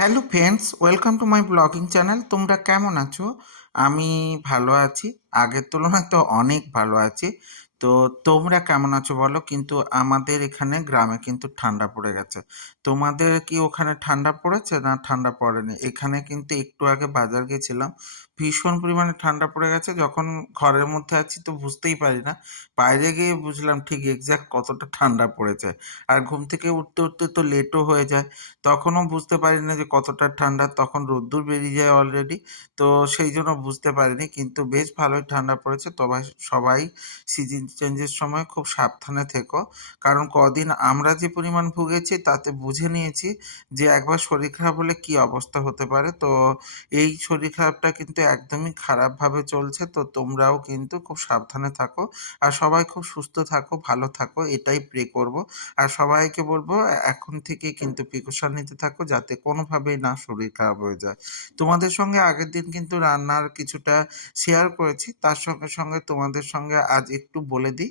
Hello friends welcome to my blogging channel তোমরা কেমন আছো? আমি ভালো আছি। আগের তুলনায় তো অনেক ভালো আছি। তো তোমরা কেমন আছো বলো? কিন্তু আমাদের এখানে গ্রামে কিন্তু ঠান্ডা পড়ে গেছে। তোমাদের কি ওখানে ঠান্ডা পড়েছে না ঠান্ডা পড়েনি? এখানে কিন্তু একটু আগে বাজার গেছিলাম। ভীষণ পরিমাণে ঠান্ডা পড়ে গেছে। যখন ঘরের মধ্যে আছি তো বুঝতেই পারি না। বাইরে গিয়ে বুঝলাম ঠিক এক্সাক্ট কতটা ঠান্ডা পড়েছে। আর ঘুম থেকে উঠতে উঠতে তো লেটও হয়ে যায়। তখনও বুঝতে পারি না যে কতটা ঠান্ডা। তখন রোদ্দুর বেরিয়ে যায় অলরেডি তো সেই জন্য বুঝতে পারিনি। কিন্তু বেশ ভালোই ঠান্ডা পড়েছে। তবে সবাই সিজন চেঞ্জের সময় খুব সাবধানে থেকো। কারণ কদিন আমরা যে পরিমাণ ভুগেছি তাতে বুঝে নিয়েছি যে একবার শরীর খারাপ হলে কি অবস্থা হতে পারে। তো এই শরীর খারাপটা কিন্তু একদমই খারাপভাবে চলছে, তো তোমরাও কিন্তু খুব সাবধানে থাকো। আর সবাই খুব সুস্থ থাকো, ভালো থাকো, এটাই প্রে করব। আর সবাইকে বলব এখন থেকে কিন্তু প্রিকশন নিতে থাকো, যাতে কোনোভাবেই না শরীর খারাপ হয়ে যায়। তোমাদের সঙ্গে আগের দিন কিন্তু রান্নার কিছুটা শেয়ার করেছি, তার সঙ্গে সঙ্গে তোমাদের সঙ্গে আজ একটু বলে দিই।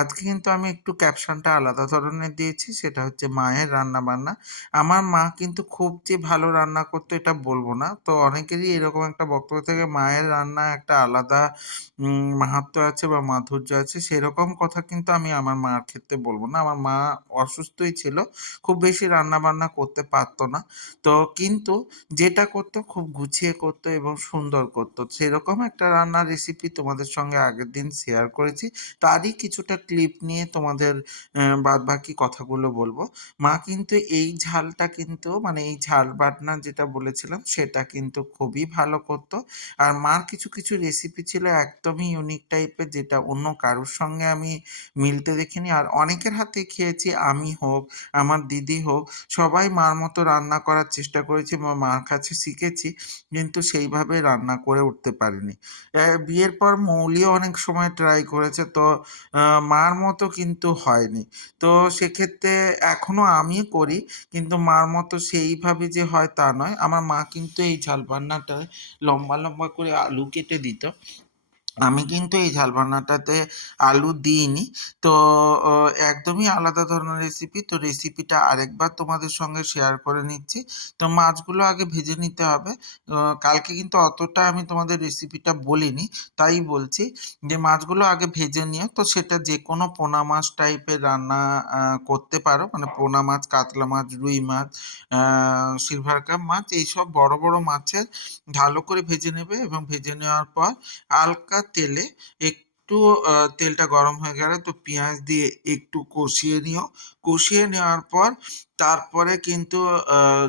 আজকে কিন্তু আমি একটু ক্যাপশনটা আলাদা ধরনের দিয়েছি, সেটা হচ্ছে মায়ের রান্না বান্না আমার মা কিন্তু খুব যে ভালো রান্না করতো, এটা বলব না। তো অনেকেরই এরকম একটা বক্তব্য থেকে মায়ের রান্না একটা আলাদা, উম মাহাত্ম্য আছে বা মাধুর্য আছে, সেরকম কথা কিন্তু আমি আমার মার ক্ষেত্রে বলব না। আমার মা অসুস্থই ছিল, খুব বেশি রান্না বান্না করতে পারতো না। তো কিন্তু যেটা করতো খুব গুছিয়ে করতো এবং সুন্দর করতো। সেরকম একটা রান্নার রেসিপি তোমাদের সঙ্গে আগের দিন শেয়ার করেছি। তারই কিছুটা ক্লিপ নিয়ে তোমাদের বাদ বাকি কথাগুলো বলব। মা কিন্তু এই ঝালটা কিন্তু মানে এই ঝাল বাটনা যেটা বলেছিলাম, সেটা কিন্তু খুবই ভালো করতো। আর মার কিছু কিছু রেসিপি ছিল একদমই ইউনিক টাইপের যেটা অন্য কারোর সঙ্গে আমি মিলতে দেখিনি। আর অনেকের হাতে খেয়েছি, আমি হোক, আমার দিদি হোক, সবাই মার মতো রান্না করার চেষ্টা করেছি বা মার কাছে শিখেছি, কিন্তু সেইভাবে রান্না করে উঠতে পারিনি। বিয়ের পর মৌলিও অনেক সময় ট্রাই করেছে, তো মার মতো কিন্তু হয়নি। তো সেক্ষেত্রে এখনও আমি করি, কিন্তু মার মতো সেইভাবে যে হয় তা নয়। আমার মা কিন্তু এই ঝাল রান্নাটায় লম্বা লম্বা করে আলু কেটে দিত। আমি কিন্তু এই ঝাল আলু দিইনি। তো একদমই আলাদা ধরনের রেসিপি তো রেসিপিটা আরেকবার তোমাদের সঙ্গে শেয়ার করে নিচ্ছি। তো মাছগুলো আগে ভেজে নিতে হবে। কালকে কিন্তু অতটা আমি তোমাদের রেসিপিটা বলিনি, তাই বলছি যে মাছগুলো আগে ভেজে নিয়ে তো সেটা যে কোনো পোনা মাছ টাইপের রান্না করতে পারো। মানে পোনা মাছ, কাতলা মাছ, রুই মাছ সিলভার কাপ মাছ, এইসব বড় বড় মাছের ভালো করে ভেজে নেবে এবং ভেজে নেওয়ার পর হালকা তেলে একটু তেলটা গরম হয়ে গেলে তো পেঁয়াজ দিয়ে একটু কষিয়ে নিও। কষিয়ে নেওয়ার পর তারপরে কিন্তু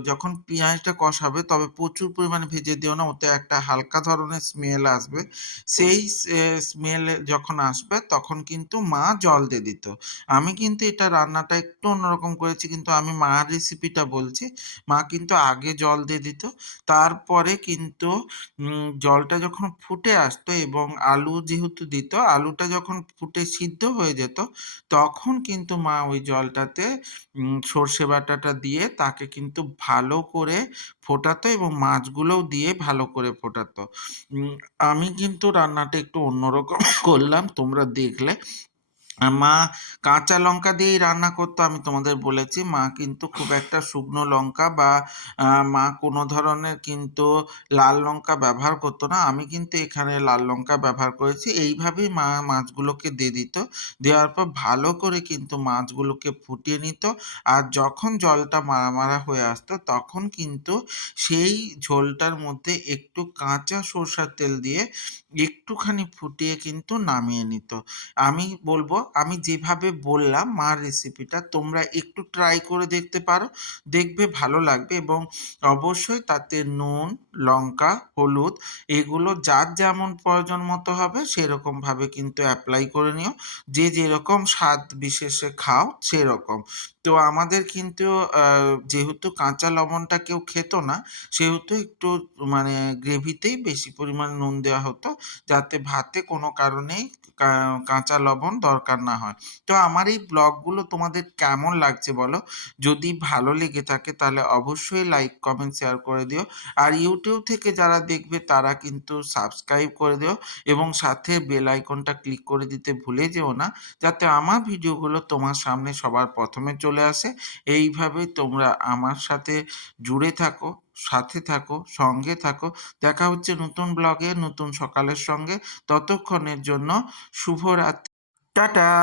যখন পেঁয়াজটা কষাবে তবে প্রচুর পরিমাণে ভেজে দিও না ওতে একটা হালকা ধরনের স্মেল আসবে। সেই স্মেল যখন আসবে তখন কিন্তু মা জল দিয়ে দিত। আমি কিন্তু এটা রান্নাটা একটু অন্যরকম করেছি কিন্তু আমি মার রেসিপিটা বলছি মা কিন্তু আগে জল দিয়ে দিত। তারপরে কিন্তু জলটা যখন ফুটে আসতো এবং আলু যেহেতু দিত আলুটা যখন ফুটে সিদ্ধ হয়ে যেত তখন কিন্তু মা ওই জলটাতে সর্ষে বাটাটা দিয়ে তাকে কিন্তু ভালো করে ফোটাতো এবং মাছগুলোও দিয়ে ভালো করে ফোটাতো। আমি কিন্তু রান্নাটা একটু অন্যরকম করলাম, তোমরা দেখলে। মা কাঁচা লঙ্কা দিয়েই রান্না করতো, আমি তোমাদের বলেছি। মা কিন্তু খুব একটা শুকনো লঙ্কা বা মা কোনো ধরনের কিন্তু লাল লঙ্কা ব্যবহার করতো না। আমি কিন্তু এখানে লাল লঙ্কা ব্যবহার করেছি। এইভাবেই মা মাছগুলোকে দিয়ে দিত। দেওয়ার পর ভালো করে কিন্তু মাছগুলোকে ফুটিয়ে নিত। আর যখন জলটা মারা মারা হয়ে আসতো, তখন কিন্তু সেই ঝোলটার মধ্যে একটু কাঁচা সরষার তেল দিয়ে একটুখানি ফুটিয়ে কিন্তু নামিয়ে নিত। আমি বলব আমি যেভাবে বললাম মার রেসিপিটা তোমরা একটু ট্রাই করে দেখতে পারো। দেখবে ভালো লাগবে এবং অবশ্যই তাতে নুন, লঙ্কা, হলুদ, এগুলো যার যেমন প্রয়োজন মতো হবে সেরকমভাবে কিন্তু অ্যাপ্লাই করে নিও। যে যেরকম স্বাদ বিশেষে খাও সেরকম। তো আমাদের কিন্তু যেহেতু কাঁচা লবণটা কেউ খেত না, সেহেতু একটু মানে গ্রেভিতেই বেশি পরিমাণ নুন দেওয়া হতো, যাতে ভাতে কোনো কারণেই কাঁচা লবণ দরকার রান্না হয়। তো আমার এই ব্লগগুলো তোমাদের কেমন লাগছে বলো? যদি ভালো লেগে থাকে তাহলে অবশ্যই লাইক কমেন্ট শেয়ার করে দিও। আর ইউটিউব থেকে যারা দেখবে তারা কিন্তু সাবস্ক্রাইব করে দিও এবং সাথে বেল আইকনটা ক্লিক করে দিতে ভুলে যেও না, যাতে আমার ভিডিওগুলো তোমার সামনে সবার প্রথমে চলে আসে। এইভাবে তোমরা আমার সাথে জুড়ে থাকো, সাথে থাকো, সঙ্গে থাকো। দেখা হচ্ছে নতুন ব্লগে নতুন সকালের সঙ্গে। ততক্ষণের জন্য শুভরাত্রি। টাটা।